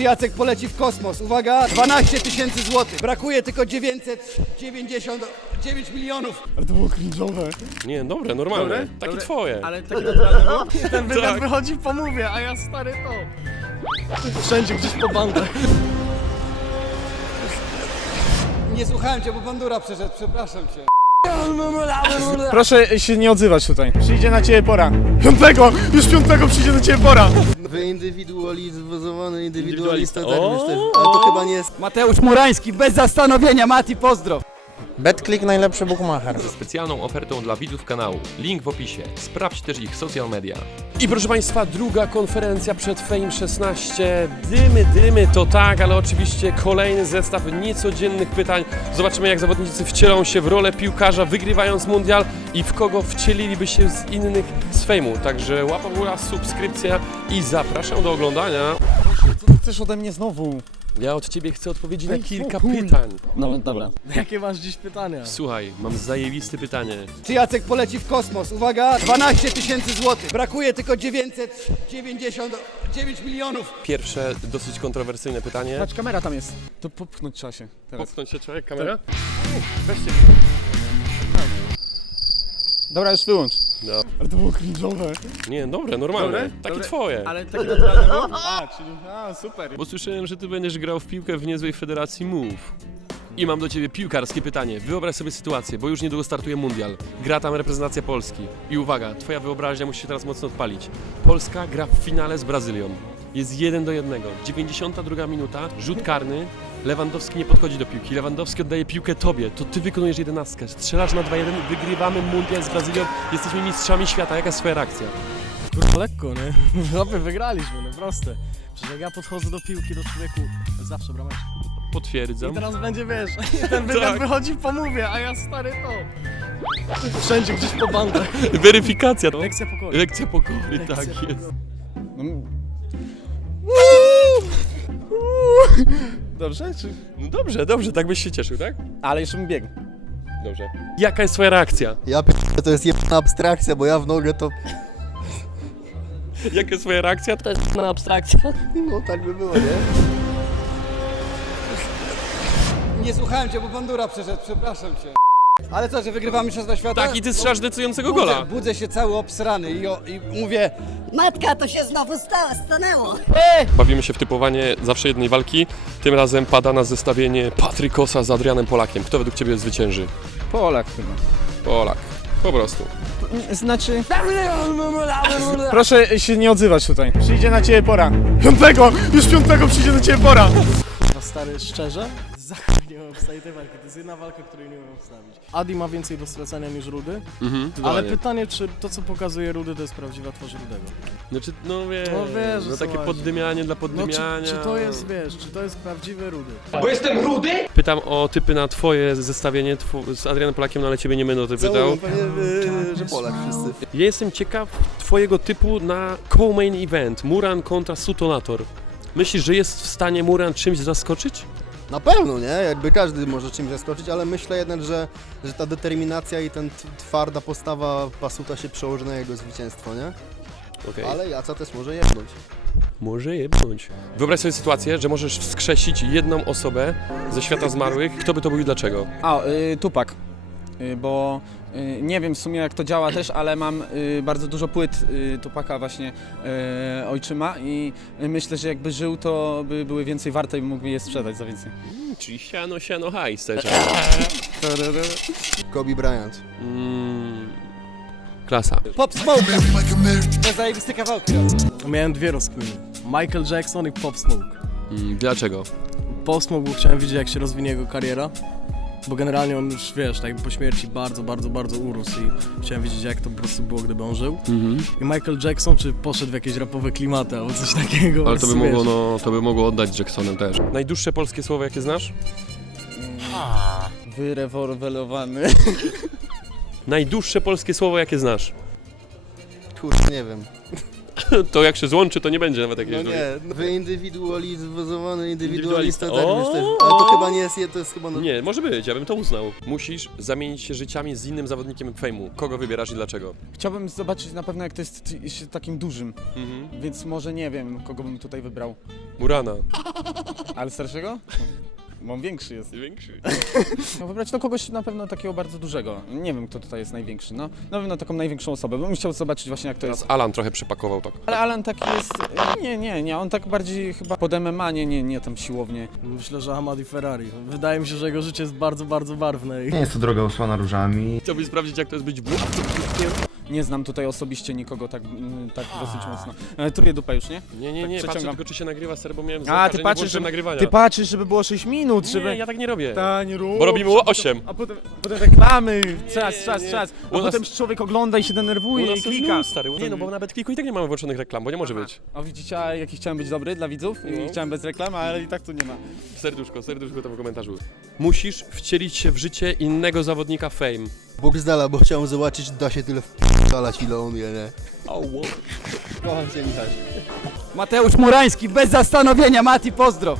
Czy Jacek poleci w kosmos? Uwaga, 12 tysięcy złotych. Brakuje tylko 999 milionów. Ale to było cringe'owe. Nie, dobre, normalne. Takie twoje. Ale tak naturalne było? Ten wywiad Tak. wychodzi po mowie, a ja stary to. Wszędzie gdzieś po bandach. Nie słuchałem cię, bo bandura przeszedł, przepraszam cię. Proszę się nie odzywać tutaj. Przyjdzie na ciebie pora. Piątego! Już piątego przyjdzie na ciebie pora! Wyindywidualizowany indywidualista, Indywidualista. tak O! myślę. Ale to chyba nie jest. Mateusz Murański, bez zastanowienia, Mati, pozdro. BetClick najlepszy bookmacher. ze specjalną ofertą dla widzów kanału. Link w opisie. Sprawdź też ich social media. I proszę Państwa, druga konferencja przed Fame 16. Dymy, dymy, to tak, ale oczywiście kolejny zestaw niecodziennych pytań. Zobaczymy, jak zawodnicy wcielą się w rolę piłkarza, wygrywając mundial i w kogo wcieliliby się z innych z Fame'u. Także łapa w górę, subskrypcja i zapraszam do oglądania. Co ty chcesz ode mnie znowu? Ja od Ciebie chcę odpowiedzi na kilka pytań. No dobra. Jakie masz dziś pytania? Słuchaj, mam zajebiste pytanie. Czy Jacek poleci w kosmos? Uwaga, 12 tysięcy złotych. Brakuje tylko 999 milionów. Pierwsze, dosyć kontrowersyjne pytanie. Patrz, kamera tam jest. To popchnąć trzeba się teraz. Popchnąć się człowiek, kamera? Weźcie. Dobra, już wyłącz. No. To było cringe'owe. Nie, dobre, normalne. Dobre? Takie Dobre. twoje. Ale tak naturalne było? A, czyli... A, super. Bo słyszałem, że ty będziesz grał w piłkę w niezłej federacji Move. I mam do ciebie piłkarskie pytanie. Wyobraź sobie sytuację, bo już niedługo startuje mundial. Gra tam reprezentacja Polski. I uwaga, twoja wyobraźnia musi się teraz mocno odpalić. Polska gra w finale z Brazylią. Jest 1 do 1. 92 minuta, rzut karny. Lewandowski nie podchodzi do piłki. Lewandowski oddaje piłkę tobie. To ty wykonujesz jedenastkę. Strzelasz na 2-1, wygrywamy mundial z Brazylią. Jesteśmy mistrzami świata. Jaka jest twoja reakcja? Kurwa lekko, nie? Chłopie, wygraliśmy, no proste. Przecież jak ja podchodzę do piłki, do człowieku, zawsze brameczka. Potwierdzam. I teraz będzie, wiesz, ten wywiad Tak. wychodzi po mowie, a ja stary to. Wszędzie gdzieś po bandach. Weryfikacja. No. Lekcja pokoju. Lekcja pokory, Lekcja tak pokoju. jest. Dobrze? Czy... No dobrze, dobrze, tak byś się cieszył, tak? Ale jeszcze bym biegł. Dobrze. Jaka jest twoja reakcja? Ja p... to jest jedna abstrakcja, bo ja w nogę to... Jaka jest twoja reakcja? To jest na abstrakcja. No tak by było, nie? Nie słuchałem cię, bo bandura przeszedł, przepraszam cię. Ale co, że wygrywamy Mistrzostwa Świata? Tak, i ty strzelasz decydującego budzę, gola. Budzę się cały obsrany i, o, i mówię, Matka, to się znowu sta- stanęło. Bawimy się w typowanie zawsze jednej walki. Tym razem pada na zestawienie Patrykosa z Adrianem Polakiem. Kto według ciebie zwycięży? Polak chyba. Polak. Po prostu. Znaczy... Proszę się nie odzywać tutaj. Przyjdzie na ciebie pora. Piątego! Już piątego przyjdzie na ciebie pora! No stary, szczerze? Za obstawić tej walki. To jest jedna walka, której nie umiem obstawić. Adi ma więcej do stracenia niż Rudy, Mhm. ale pytanie, czy to co pokazuje Rudy to jest prawdziwa twarz Rudego. Znaczy, no wiesz, No wiesz, no o co takie chodzi. poddymianie dla No poddymiania. czy, czy to jest, wiesz, czy to jest prawdziwy Rudy? Pytam o typy na twoje zestawienie tw- z Adrianem Polakiem, no ale ciebie nie będę o to pytał. Pewnie, y, że Polak wszyscy. Ja jestem ciekaw twojego typu na co-main event. Muran kontra Sutonator. Myślisz, że jest w stanie Muran czymś zaskoczyć? Na pewno, nie? Jakby każdy może czymś zaskoczyć, ale myślę jednak, że, że ta determinacja i ten twarda postawa Pasuta się przełoży na jego zwycięstwo, nie? Okej. Ale Jaca też może jebnąć. Może jebnąć. Wyobraź sobie sytuację, że możesz wskrzesić jedną osobę ze świata zmarłych. Kto by to był i dlaczego? A, y, Tupak. Y, bo y, nie wiem w sumie jak to działa też, ale mam y, bardzo dużo płyt Tupaka właśnie ojczyma i myślę, że jakby żył, to by były więcej warte i mógłby je sprzedać za więcej. Hmm, czyli siano, siano, hajs. czas. Kobe Bryant. Mm, klasa. Pop Smoke. To zajebisty kawałki. Miałem dwie rozkminy. Michael Jackson i Pop Smoke. Mm, dlaczego? Pop Smoke, bo chciałem widzieć jak się rozwinie jego kariera. Bo generalnie on już, wiesz, tak po śmierci bardzo, bardzo, bardzo urósł i chciałem wiedzieć jak to po prostu było, gdyby on żył. Mhm. I Michael Jackson, czy poszedł w jakieś rapowe klimaty albo coś takiego. Ale to by, mogło, no, to by mogło oddać Jacksonem też. Najdłuższe polskie słowo, jakie znasz? Wyrewolwelowany. Najdłuższe polskie słowo, jakie znasz? Kurde, nie wiem. To jak się złączy, to nie będzie nawet jakiejś No drugiej. nie, wyindywidualizowany Indywidualista. indywidualista też O! już też, ale to chyba nie jest, to jest chyba... No, Nie, może być, ja bym to uznał. Musisz zamienić się życiami z innym zawodnikiem fejmu. Kogo wybierasz i dlaczego? Chciałbym zobaczyć na pewno jak to jest t- się takim dużym, Mhm. więc może nie wiem, kogo bym tutaj wybrał. Murana. Ale starszego? Mam większy jest. Większy. No wybrać no kogoś na pewno takiego bardzo dużego. Nie wiem, kto tutaj jest największy. No, na pewno taką największą osobę, bo bym chciał zobaczyć właśnie jak to jest. Teraz Alan trochę przepakował tak. Ale Alan taki jest... e, Nie, nie, nie, on tak bardziej chyba pod MMA, nie, nie, nie tam siłownie. Myślę, że Hamadi Ferrari. Wydaje mi się, że jego życie jest bardzo, bardzo barwne i Nie jest to droga usłana różami. Chciałbyś sprawdzić, jak to jest być w Nie znam tutaj osobiście nikogo tak, mm, tak dosyć mocno. Ale truję dupę już, nie? Nie, nie, Tak nie, patrzę przeciągam. tylko, czy się nagrywa, ser, bo miałem nie włączyłem żeby- nagrywania. Ty patrzysz, żeby było 6 minut, żeby... Nie, ja tak nie robię. Ta, nie rób. Bo robimy 8. A potem, potem reklamy, czas, czas, nie. czas. A U nas- potem człowiek ogląda i się U denerwuje nas i to jest klika. luz, stary. Nie, no bo nawet kliku i tak nie mamy włączonych reklam, bo nie może być. A widzicie, a jaki chciałem być dobry dla widzów i No. chciałem bez reklamy, ale i tak tu nie ma. Serduszko, serduszko tam w komentarzu. Musisz wcielić się w życie innego zawodnika fame. Bóg zdala, bo chciałem zobaczyć, da się tyle wpalać, ile on wie, nie? Oh, wow. Kocham cię, Michał. Mateusz Murański, bez zastanowienia, Mati, pozdro.